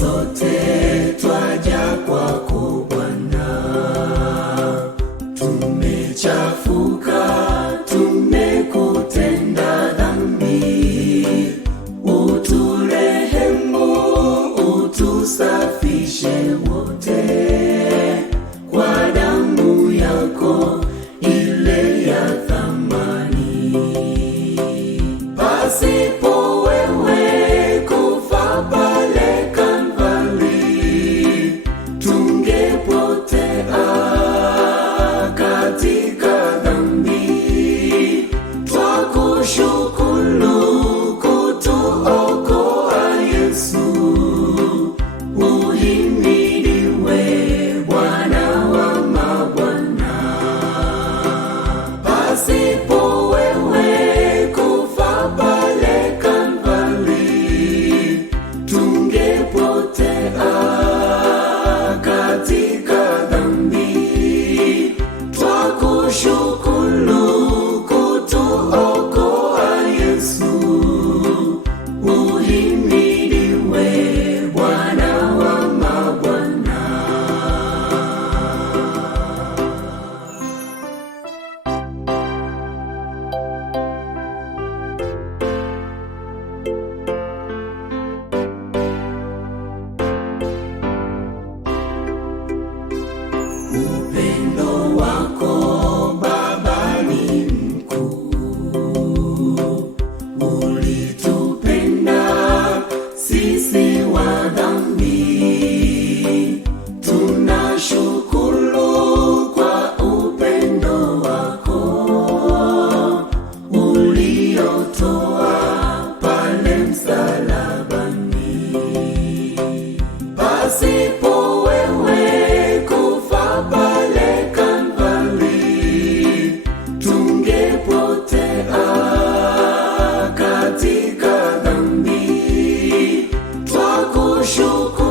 sote twaja kwako Bwana, tumechafuka, tumekutenda dhambi, uturehemu, utusafishe wote kwa damu yako ile ya thamani. Pasipo wewe kufa pale Kalvari, tungepotea katika dhambi. Twakushukuru kutuokoa Yesu, uhimidiwe Bwana wa mabwana. Pasipo wewe kufa pale Kalvari, tungepotea katika dhambi. Twakushukuru kutuokoa Yesu, uhimidiwe Bwana wa mabwana. Upendo wako Baba ni mkuu, ulitupenda sisi wa dhambi. Tunashukuru kwa upendo wako uliotoa pale msalabani. Pasipo wewe kufa pale Kalvari, tungepotea katika dhambi. Twakushukuru